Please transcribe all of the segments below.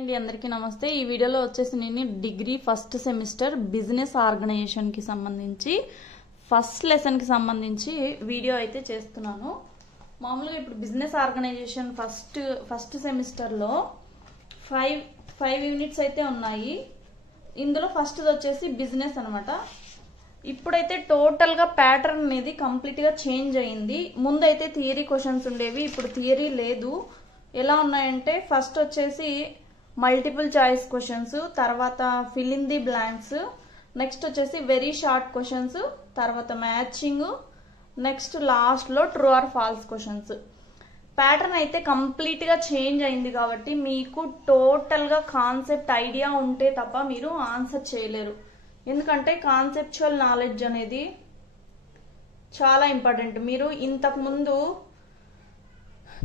అండి అందరికీ నమస్తే। ఈ వీడియోలో వచ్చేసి నేను degree first semester business organisation కి సంబంధించి ఫస్ట్ లెసన్ కి సంబంధించి వీడియో అయితే చేస్తున్నాను। మామూలుగా ఇప్పుడు బిజినెస్ ఆర్గనైజేషన్ ఫస్ట్ సెమిస్టర్ లో 5 యూనిట్స్ అయితే ఉన్నాయి। ఇందులో ఫస్ట్ వచ్చేసి బిజినెస్ అన్నమాట। ఇప్పుడైతే టోటల్ గా ప్యాటర్న్ అనేది కంప్లీట్ గా చేంజ్ అయ్యింది। ముందైతే థియరీ క్వశ్చన్స్ ఉండేవి, ఇప్పుడు థియరీ లేదు। ఎలా ఉన్నాయంటే ఫస్ట్ వచ్చేసి మల్టిపుల్ చాయిస్ క్వశ్చన్స్, తర్వాత fill in the blanks, next వచ్చేసి వెరీ షార్ట్ క్వశ్చన్స్, తర్వాత మ్యాచింగ్, నెక్స్ట్ లాస్ట్ లో true or false questions. Pattern అయితే కంప్లీట్ గా చేంజ్ అయింది కాబట్టి మీకు టోటల్ గా కాన్సెప్ట్ ఐడియా ఉంటే తప్ప మీరు ఆన్సర్ చేయలేరు। ఎందుకంటే కాన్సెప్చువల్ నాలెడ్జ్ అనేది చాలా ఇంపార్టెంట్। మీరు ఇంతకు ముందు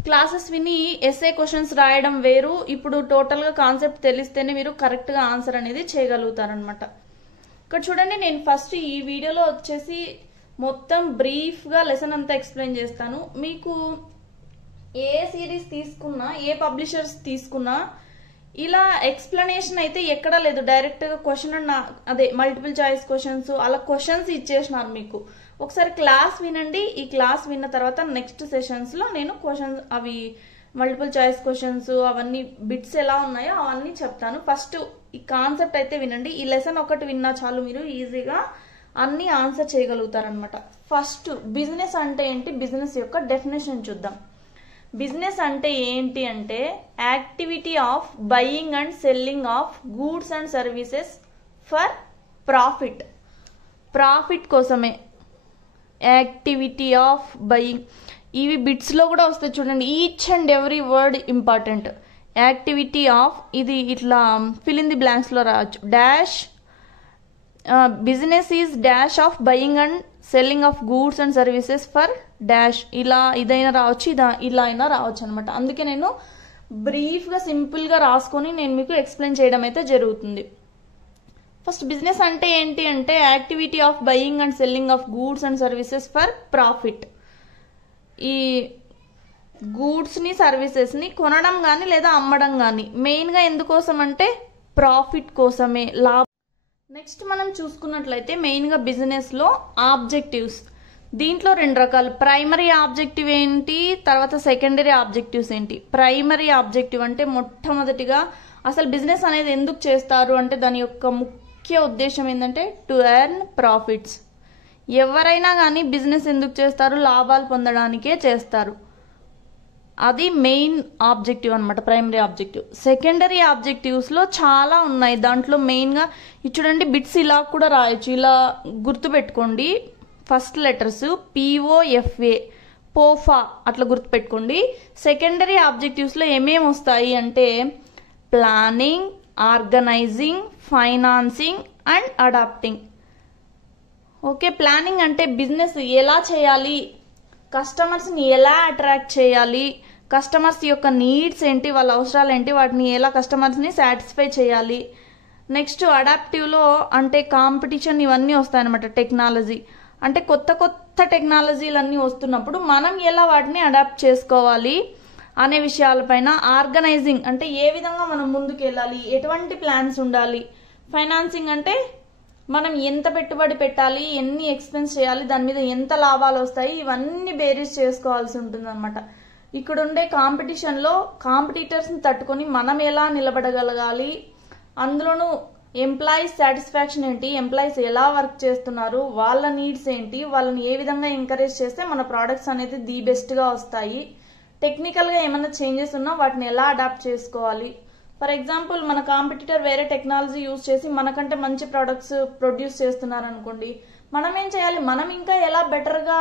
క్లాసెస్ విని ఎస్ఏ క్వశ్చన్స్ రాయడం వేరు, ఇప్పుడు టోటల్ గా కాన్సెప్ట్ తెలిస్తేనే మీరు కరెక్ట్ గా ఆన్సర్ అనేది చేయగలుగుతారనమాట। ఇక్కడ చూడండి, నేను ఫస్ట్ ఈ వీడియోలో వచ్చేసి మొత్తం బ్రీఫ్ గా లెసన్ అంతా ఎక్స్ప్లెయిన్ చేస్తాను। మీకు ఏ సిరీస్ తీసుకున్నా, ఏ పబ్లిషర్స్ తీసుకున్నా ఇలా ఎక్స్ప్లెనేషన్ అయితే ఎక్కడా లేదు। డైరెక్ట్ గా క్వశ్చన్ అండ్ అదే మల్టిపుల్ చాయిస్ క్వశ్చన్స్ అలా క్వశ్చన్స్ ఇచ్చేసినారు మీకు। ఒకసారి క్లాస్ వినండి, ఈ క్లాస్ విన్న తర్వాత నెక్స్ట్ సెషన్స్ లో నేను క్వశ్చన్స్ అవి మల్టిపుల్ చాయిస్ క్వశ్చన్స్ అవన్నీ బిట్స్ ఎలా ఉన్నాయో అవన్నీ చెప్తాను। ఫస్ట్ ఈ కాన్సెప్ట్ అయితే వినండి, ఈ లెసన్ ఒకటి విన్నా చాలు, మీరు ఈజీగా అన్ని ఆన్సర్ చేయగలుగుతారనమాట। ఫస్ట్ బిజినెస్ అంటే ఏంటి, బిజినెస్ యొక్క డెఫినేషన్ చూద్దాం। బిజినెస్ అంటే ఏంటి అంటే activity of buying and selling of goods and services for profit కోసమే యాక్టివిటీ ఆఫ్ బయింగ్। ఇవి బిట్స్ లో కూడా వస్తాయి చూడండి, each and every word important. Activity of, ఇది ఇట్లా ఫిల్ ఇన్ ది బ్లాంక్స్ లో రావచ్చు, dash business is dash of buying and selling of goods and services for dash, ఇలా ఇదైనా రావచ్చు, ఇలా అయినా రావచ్చు అనమాట। అందుకే నేను బ్రీఫ్ గా సింపుల్ గా రాసుకొని నేను మీకు ఎక్స్ప్లెయిన్ చేయడం అయితే జరుగుతుంది। ఫస్ట్ బిజినెస్ అంటే ఏంటి అంటే activity of buying and selling of goods and services for profit. ఈ గూడ్స్ ని సర్వీసెస్ ని కొనడం గాని లేదా అమ్మడం గాని మెయిన్ గా ఎందుకోసం అంటే ప్రాఫిట్ కోసమే, లాభం। నెక్స్ట్ మనం చూసుకున్నట్లయితే మెయిన్ గా బిజినెస్ లో ఆబ్జెక్టివ్స్, దీంట్లో 2 రకాలు, ప్రైమరీ ఆబ్జెక్టివ్ ఏంటి, తర్వాత సెకండరీ ఆబ్జెక్టివ్స్ ఏంటి। ప్రైమరీ ఆబ్జెక్టివ్ అంటే మొట్టమొదటిగా అసలు బిజినెస్ అనేది ఎందుకు చేస్తారు అంటే దాని యొక్క ముఖ్య ఉద్దేశం ఏంటంటే టు ఎర్న్ ప్రాఫిట్స్। ఎవరైనా కానీ బిజినెస్ ఎందుకు చేస్తారు, లాభాలు పొందడానికే చేస్తారు, అది మెయిన్ ఆబ్జెక్టివ్ అనమాట, ప్రైమరీ ఆబ్జెక్టివ్। సెకండరీ ఆబ్జెక్టివ్స్ లో చాలా ఉన్నాయి, దాంట్లో మెయిన్ గా చూడండి బిట్స్ ఇలా కూడా రాయొచ్చు, ఇలా గుర్తు పెట్టుకోండి। ఫస్ట్ లెటర్స్ POFA, పోఫా అట్లా గుర్తు పెట్టుకోండి। సెకండరీ ఆబ్జెక్టివ్స్ లో ఏమేమి వస్తాయి అంటే planning, organising, financing and adapting. Okay, planning అంటే బిజినెస్ ఎలా చేయాలి, కస్టమర్స్ ని ఎలా అట్రాక్ట్ చేయాలి, కస్టమర్స్ యొక్క నీడ్స్ ఏంటి, వాళ్ళ అవసరాలు ఏంటి, వాటిని ఎలా కస్టమర్స్ ని సాటిస్ఫై చేయాలి। నెక్స్ట్ అడాప్టివ్ లో అంటే కాంపిటీషన్ ఇవన్నీ వస్తాయన్నమాట। టెక్నాలజీ అంటే కొత్త టెక్నాలజీలన్నీ వస్తున్నప్పుడు మనం ఎలా వాటిని అడాప్ట్ చేసుకోవాలి అనే విషయాలపైన। ఆర్గనైజింగ్ అంటే ఏ విధంగా మనం ముందుకు వెళ్ళాలి, ఎటువంటి ప్లాన్స్ ఉండాలి। ఫైనాన్సింగ్ అంటే మనం ఎంత పెట్టుబడి పెట్టాలి, ఎన్ని ఎక్స్పెన్స్ చేయాలి, దాని మీద ఎంత లాభాలు వస్తాయి, ఇవన్నీ బేరీస్ చేసుకోవాల్సి ఉంటుంది అనమాట। ఇక్కడ ఉండే కాంపిటీషన్ లో కాంపిటీటర్స్ ని తట్టుకొని మనం ఎలా నిలబడగలగాలి, అందులోనూ ఎంప్లాయీస్ సాటిస్ఫాక్షన్ ఏంటి, ఎంప్లాయీస్ ఎలా వర్క్ చేస్తున్నారు, వాళ్ళ నీడ్స్ ఏంటి, వాళ్ళని ఏ విధంగా ఎంకరేజ్ చేస్తే మన ప్రోడక్ట్స్ అనేది ది బెస్ట్ గా వస్తాయి, టెక్నికల్ గా ఏమైనా చేంజెస్ ఉన్నా వాటిని ఎలా అడాప్ట్ చేసుకోవాలి। ఫర్ ఎగ్జాంపుల్ మన కాంపిటీటర్ వేరే టెక్నాలజీ యూజ్ చేసి మనకంటే మంచి ప్రొడక్ట్స్ ప్రొడ్యూస్ చేస్తున్నారు అనుకోండి, మనం ఏం చేయాలి, మనం ఇంకా ఎలా బెటర్ గా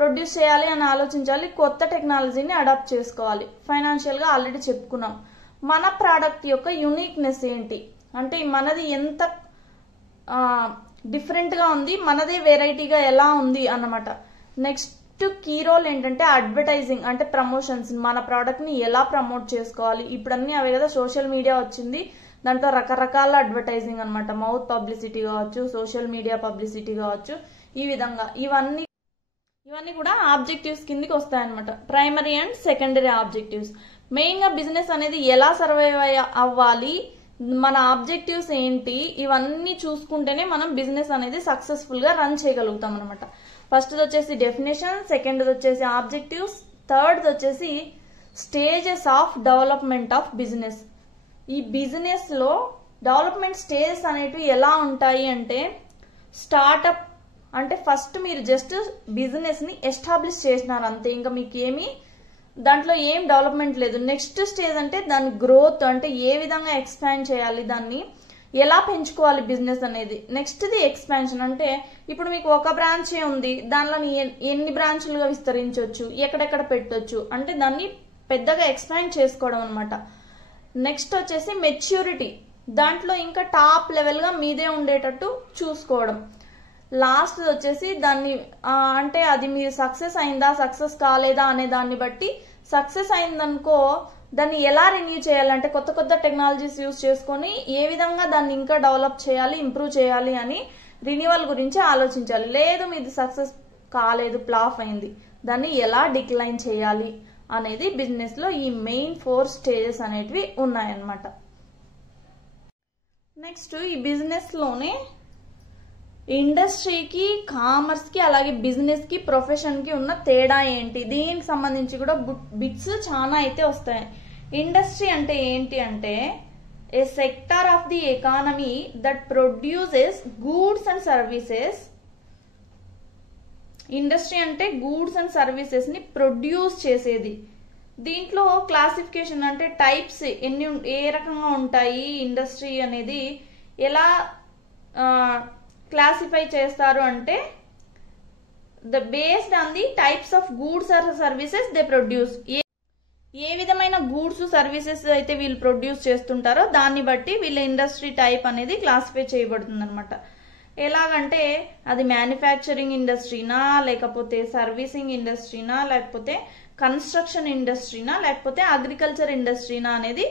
ప్రొడ్యూస్ చేయాలి అని ఆలోచించాలి, కొత్త టెక్నాలజీని అడాప్ట్ చేసుకోవాలి। ఫైనాన్షియల్ గా ఆల్రెడీ చెప్పుకున్నాం, మన ప్రోడక్ట్ యొక్క యూనిక్నెస్ ఏంటి అంటే మనది ఎంత డిఫరెంట్ గా ఉంది, మనదే వెరైటీగా ఎలా ఉంది అన్నమాట। నెక్స్ట్ కీ రోల్ ఏంటంటే అడ్వర్టైజింగ్ అంటే ప్రమోషన్స్, మన ప్రోడక్ట్ ని ఎలా ప్రమోట్ చేసుకోవాలి। ఇప్పుడు అన్ని అవే కదా, సోషల్ మీడియా వచ్చింది, దాంట్లో రకరకాల అడ్వర్టైజింగ్ అనమాట, మౌత్ పబ్లిసిటీ కావచ్చు, సోషల్ మీడియా పబ్లిసిటీ కావచ్చు, ఈ విధంగా ఇవన్నీ కూడా ఆబ్జెక్టివ్స్ కిందికి వస్తాయన్నమాట, ప్రైమరీ అండ్ సెకండరీ ఆబ్జెక్టివ్స్। మెయిన్గా బిజినెస్ అనేది ఎలా సర్వైవ్ అవ్వాలి, మన ఆబ్జెక్టివ్స్ ఏంటి, ఇవన్నీ చూసుకుంటేనే మనం బిజినెస్ అనేది సక్సెస్ఫుల్గా రన్ చేయగలుగుతాం అనమాట. ఫస్ట్ వచ్చేసి డెఫినేషన్, సెకండ్ వచ్చేసి ఆబ్జెక్టివ్స్, థర్డ్ వచ్చేసి stages of development of business. ఈ బిజినెస్లో డెవలప్మెంట్ స్టేజెస్ అనేటివి ఎలా ఉంటాయి అంటే, స్టార్టప్ అంటే ఫస్ట్ మీరు జస్ట్ బిజినెస్ని ఎస్టాబ్లిష్ చేసినారు అంతే, ఇంకా మీకు ఏమీ దాంట్లో ఏం డెవలప్మెంట్ లేదు. నెక్స్ట్ స్టేజ్ అంటే దాని గ్రోత్, అంటే ఏ విధంగా ఎక్స్పాండ్ చేయాలి, దాన్ని ఎలా పెంచుకోవాలి బిజినెస్ అనేది. నెక్స్ట్ది ఎక్స్పాన్షన్, అంటే ఇప్పుడు మీకు ఒక బ్రాంచే ఉంది, దానిలో ఎన్ని బ్రాంచ్లుగా విస్తరించవచ్చు, ఎక్కడెక్కడ పెట్టొచ్చు, అంటే దాన్ని పెద్దగా ఎక్స్పాండ్ చేసుకోవడం అనమాట. నెక్స్ట్ వచ్చేసి మెచ్యూరిటీ, దాంట్లో ఇంకా టాప్ లెవెల్గా మీదే ఉండేటట్టు చూసుకోవడం. లాస్ట్ వచ్చేసి దాన్ని అంటే అది మీరు సక్సెస్ అయిందా సక్సెస్ కాలేదా అనే దాన్ని బట్టి, సక్సెస్ అయిందనుకో దాన్ని ఎలా రెన్యూ చేయాలంటే కొత్త కొత్త టెక్నాలజీస్ యూజ్ చేసుకొని ఏ విధంగా దాన్ని ఇంకా డెవలప్ చేయాలి, ఇంప్రూవ్ చేయాలి అని రిన్యూవల్ గురించి ఆలోచించాలి. లేదు మీది సక్సెస్ కాలేదు, ఫ్లాప్ అయింది, దాన్ని ఎలా డిక్లైన్ చేయాలి అనేది బిజినెస్లో ఈ మెయిన్ 4 స్టేజెస్ అనేటివి ఉన్నాయన్నమాట. నెక్స్ట్ ఈ బిజినెస్లోనే ఇండస్ట్రీకి, కామర్స్కి, అలాగే బిజినెస్కి, ప్రొఫెషన్కి ఉన్న తేడా ఏంటి, దీనికి సంబంధించి కూడా బిట్స్ చాలా అయితే వస్తాయి. ఇండస్ట్రీ అంటే ఏంటి అంటే a sector of the economy that produces goods and services. Industry అంటే గూడ్స్ అండ్ సర్వీసెస్ని ప్రొడ్యూస్ చేసేది. దీంట్లో క్లాసిఫికేషన్ అంటే టైప్స్ ఏ రకంగా ఉంటాయి, ఇండస్ట్రీ అనేది ఎలా క్లాసిఫై చేస్తారు అంటే based on the types of goods or services they produce. ఏ విధమైన గూడ్స్ సర్వీసెస్ అయితే వీళ్ళు ప్రొడ్యూస్ చేస్తుంటారో దాన్ని బట్టి వీళ్ళ ఇండస్ట్రీ టైప్ అనేది క్లాసిఫై చేయబడుతుంది అనమాట. ఎలాగంటే అది మ్యానుఫ్యాక్చరింగ్ ఇండస్ట్రీనా, లేకపోతే సర్వీసింగ్ ఇండస్ట్రీనా, లేకపోతే కన్స్ట్రక్షన్ ఇండస్ట్రీనా, లేకపోతే అగ్రికల్చర్ ఇండస్ట్రీనా అనేది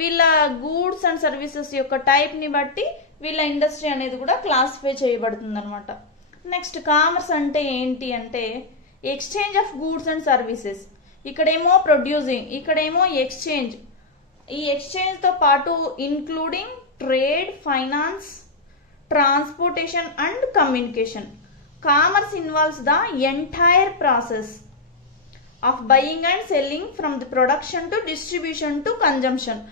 వీళ్ళ గూడ్స్ అండ్ సర్వీసెస్ యొక్క టైప్ని బట్టి వీళ్ళ ఇండస్ట్రీ అనేది కూడా క్లాసిఫై చేయబడుతుంది అనమాట. నెక్స్ట్ కామర్స్ అంటే ఏంటి అంటే exchange of goods and services. ఇక్కడేమో ప్రొడ్యూసింగ్, ఇక్కడేమో ఎక్స్చేంజ్. ఈ ఎక్స్చేంజ్తో పాటు including trade, finance, transportation and communication. Commerce involves the entire process of buying and selling from the production to distribution to consumption.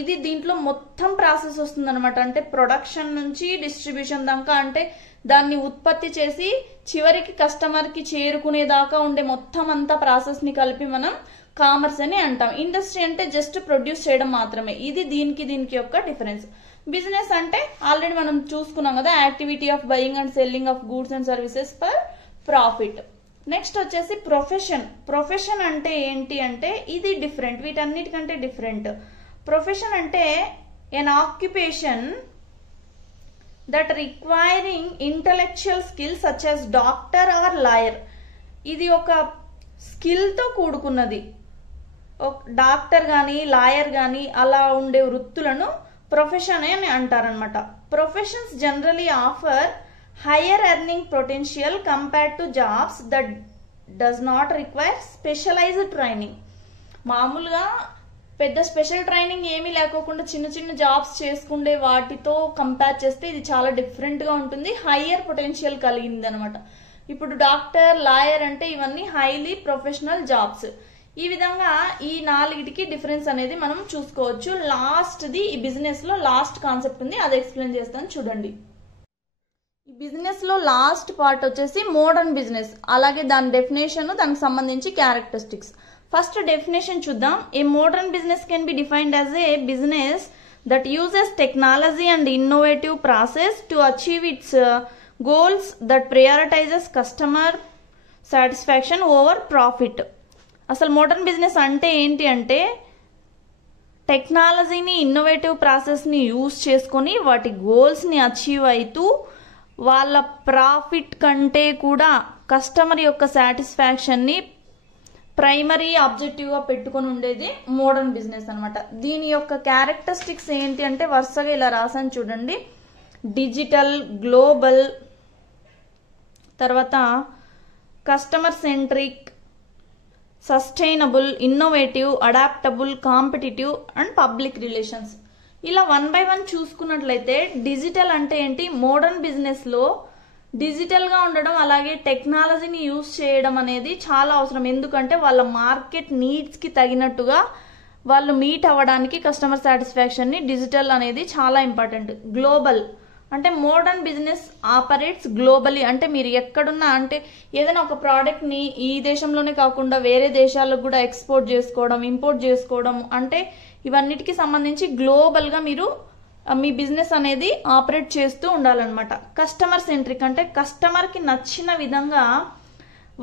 ఇది దీంట్లో మొత్తం ప్రాసెస్ వస్తుంది అనమాట. అంటే ప్రొడక్షన్ నుంచి డిస్ట్రిబ్యూషన్ దాకా, అంటే దాన్ని ఉత్పత్తి చేసి చివరికి కస్టమర్కి చేరుకునేదాకా ఉండే మొత్తం అంతా ప్రాసెస్ని కలిపి మనం కామర్స్ అని అంటాం. ఇండస్ట్రీ అంటే జస్ట్ ప్రొడ్యూస్ చేయడం మాత్రమే. ఇది దీనికి యొక్క డిఫరెన్స్. బిజినెస్ అంటే ఆల్రెడీ మనం చూసుకున్నాం కదా, activity of buying and selling of goods and services for profit. Next వచ్చేసి ప్రొఫెషన్. ప్రొఫెషన్ అంటే ఏంటి అంటే ఇది డిఫరెంట్, వీటన్నిటికంటే డిఫరెంట్. ప్రొఫెషన్ అంటే an occupation that requiring intellectual skills such as doctor or lawyer. ఇది ఒక స్కిల్తో కూడుకున్నది. డాక్టర్ కానీ లాయర్ కానీ అలా ఉండే వృత్తులను ప్రొఫెషన్ అని అంటారనమాట. Professions generally offer higher earning potential compared to jobs that does not require specialized training. మామూలుగా పెద్ద స్పెషల్ ట్రైనింగ్ ఏమీ లేకోకుండా చిన్న చిన్న జాబ్స్ చేసుకుండే వాటితో కంపేర్ చేస్తే ఇది చాలా డిఫరెంట్గా ఉంటుంది, హయ్యర్ పొటెన్షియల్ కలిగింది అనమాట. ఇప్పుడు డాక్టర్, లాయర్ అంటే ఇవన్నీ హైలీ ప్రొఫెషనల్ జాబ్స్. ఈ విధంగా ఈ 4టికి డిఫరెన్స్ అనేది మనం చూసుకోవచ్చు. లాస్ట్ది ఈ బిజినెస్లో లాస్ట్ కాన్సెప్ట్ ఉంది, అది ఎక్స్ప్లెయిన్ చేస్తాను చూడండి. ఈ బిజినెస్ లో లాస్ట్ పార్ట్ వచ్చేసి మోడర్న్ బిజినెస్, అలాగే దాని డెఫినేషన్, దానికి సంబంధించి క్యారెక్టరిస్టిక్స్. ఫస్ట్ డెఫినేషన్ చూద్దాం. A modern business can be defined as a business that uses technology and innovative process to achieve its goals that prioritizes customer satisfaction over profit. అసలు modern business అంటే ఏంటి అంటే టెక్నాలజీని, innovative ప్రాసెస్ని use చేసుకొని వాటి గోల్స్ని achieve అవుతూ వాళ్ళ ప్రాఫిట్ కంటే కూడా కస్టమర్ యొక్క సాటిస్ఫాక్షన్ని ప్రైమరీ ఆబ్జెక్టివ్గా పెట్టుకొని ఉండేది మోడర్న్ బిజినెస్ అనమాట. దీని యొక్క క్యారెక్టరిస్టిక్స్ ఏంటి అంటే వరుసగా ఇలా రాసాను చూడండి. డిజిటల్, గ్లోబల్, తర్వాత customer centric, sustainable, innovative, adaptable, competitive and public relations. ఇలా 1 by 1 చూసుకున్నట్లయితే డిజిటల్ అంటే ఏంటి, మోడర్న్ బిజినెస్ లో డిజిటల్ గా ఉండడం అలాగే టెక్నాలజీని యూజ్ చేయడం అనేది చాలా అవసరం. ఎందుకంటే వాళ్ళ మార్కెట్ నీడ్స్ కి తగినట్టుగా వాళ్ళు మీట్ అవ్వడానికి కస్టమర్ సాటిస్ఫాక్షన్ ని డిజిటల్ అనేది చాలా ఇంపార్టెంట్. గ్లోబల్ అంటే మోడర్న్ బిజినెస్ ఆపరేట్స్ గ్లోబలీ. అంటే మీరు ఎక్కడున్నా, అంటే ఏదైనా ఒక ప్రోడక్ట్ ని ఈ దేశంలోనే కాకుండా వేరే దేశాలకు కూడా ఎక్స్పోర్ట్ చేసుకోవడం, ఇంపోర్ట్ చేసుకోవడం, అంటే ఇవన్నిటికి సంబంధించి గ్లోబల్ గా మీరు మీ బిజినెస్ అనేది ఆపరేట్ చేస్తూ ఉండాలన్నమాట. కస్టమర్ సెంట్రిక్ అంటే కస్టమర్ కి నచ్చిన విధంగా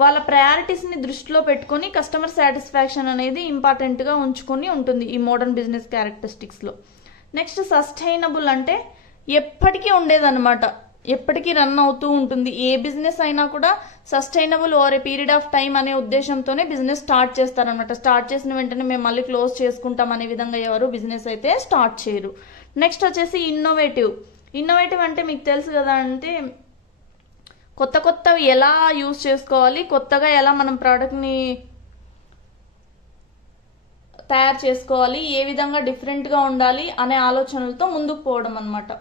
వాళ్ళ ప్రయారిటీస్ ని దృష్టిలో పెట్టుకుని కస్టమర్ సాటిస్ఫాక్షన్ అనేది ఇంపార్టెంట్ గా ఉంచుకొని ఉంటుంది ఈ మోడర్న్ బిజినెస్ క్యారెక్టరిస్టిక్స్ లో. నెక్స్ట్ సస్టైనబుల్ అంటే ఎప్పటికీ ఉండేదన్నమాట, ఎప్పటికీ రన్ అవుతూ ఉంటుంది. ఏ బిజినెస్ అయినా కూడా sustainable over a period of time అనే ఉద్దేశంతోనే బిజినెస్ స్టార్ట్ చేస్తారనమాట. స్టార్ట్ చేసిన వెంటనే మేము మళ్ళీ క్లోజ్ చేసుకుంటాం అనే విధంగా ఎవరు బిజినెస్ అయితే స్టార్ట్ చేయరు. నెక్స్ట్ వచ్చేసి ఇన్నోవేటివ్. ఇన్నోవేటివ్ అంటే మీకు తెలుసు కదా, అంటే కొత్త కొత్తవి ఎలా యూజ్ చేసుకోవాలి, కొత్తగా ఎలా మనం ప్రోడక్ట్ ని తయారు చేసుకోవాలి, ఏ విధంగా డిఫరెంట్ గా ఉండాలి అనే ఆలోచనలతో ముందుకు పోవడం అన్నమాట.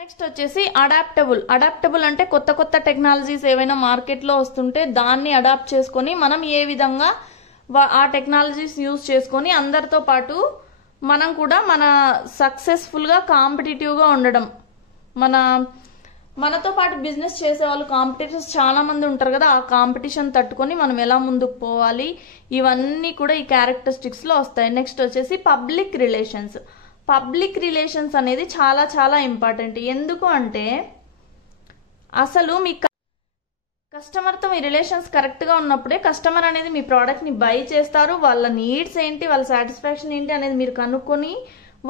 నెక్స్ట్ వచ్చేసి అడాప్టబుల్. అడాప్టబుల్ అంటే కొత్త కొత్త టెక్నాలజీస్ ఏవైనా మార్కెట్లో వస్తుంటే దాన్ని అడాప్ట్ చేసుకొని మనం ఏ విధంగా ఆ టెక్నాలజీస్ యూజ్ చేసుకొని అందరితో పాటు మనం కూడా మన సక్సెస్ఫుల్ గా కాంపిటేటివ్ గా ఉండడం. మనతో పాటు బిజినెస్ చేసే వాళ్ళు కాంపిటీటర్స్ చాలా మంది ఉంటారు కదా, ఆ కాంపిటీషన్ తట్టుకొని మనం ఎలా ముందుకు పోవాలి, ఇవన్నీ కూడా ఈ క్యారెక్టరిస్టిక్స్ లో వస్తాయి. నెక్స్ట్ వచ్చేసి పబ్లిక్ రిలేషన్స్. పబ్లిక్ రిలేషన్స్ అనేది చాలా చాలా ఇంపార్టెంట్. ఎందుకు అంటే అసలు మీ కస్టమర్తో మీ రిలేషన్స్ కరెక్ట్గా ఉన్నప్పుడే కస్టమర్ అనేది మీ ప్రోడక్ట్ని బై చేస్తారు. వాళ్ళ నీడ్స్ ఏంటి, వాళ్ళ సాటిస్ఫాక్షన్ ఏంటి అనేది మీరు కనుక్కొని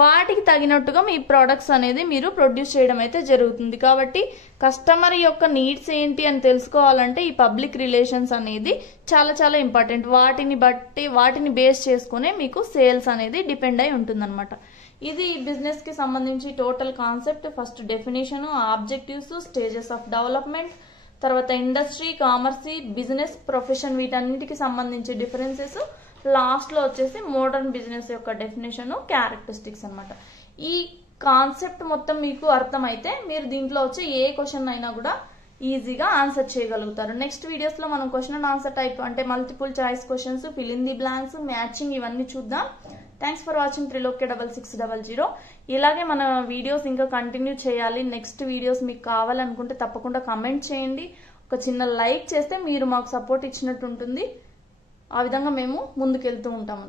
వాటికి తగినట్టుగా మీ ప్రోడక్ట్స్ అనేది మీరు ప్రొడ్యూస్ చేయడం అయితే జరుగుతుంది. కాబట్టి కస్టమర్ యొక్క నీడ్స్ ఏంటి అని తెలుసుకోవాలంటే ఈ పబ్లిక్ రిలేషన్స్ అనేది చాలా చాలా ఇంపార్టెంట్. వాటిని బేస్ చేసుకునే మీకు సేల్స్ అనేది డిపెండ్ అయి ఉంటుందన్నమాట. ఇది బిజినెస్ కి సంబంధించి total concept. First definition, objectives, stages of development, తర్వాత ఇండస్ట్రీ, కామర్స్, బిజినెస్, ప్రొఫెషన్, వీటన్నిటికి సంబంధించి డిఫరెన్సెస్, లాస్ట్ లో వచ్చేసి మోడర్న్ బిజినెస్ యొక్క డెఫినేషన్, క్యారెక్టరిస్టిక్స్ అన్నమాట. ఈ కాన్సెప్ట్ మొత్తం మీకు అర్థమైతే మీరు దీంట్లో వచ్చే ఏ క్వశ్చన్ అయినా కూడా ఈజీగా ఆన్సర్ చేయగలుగుతారు. నెక్స్ట్ వీడియోస్ లో మనం క్వశ్చన్ అండ్ ఆన్సర్ టైప్ అంటే multiple choice questions, fill in the blanks, matching, ఇవన్నీ చూద్దాం. Thanks for watching Triloky6600. ఇలాగే మన వీడియోస్ ఇంకా కంటిన్యూ చేయాలి. నెక్స్ట్ వీడియోస్ మీకు కావాలనుకుంటే తప్పకుండా కమెంట్ చేయండి. ఒక చిన్న లైక్ చేస్తే మీరు మాకు సపోర్ట్ ఇచ్చినట్టు ఉంటుంది. ఆ విధంగా మేము ముందుకెళ్తూ ఉంటాము.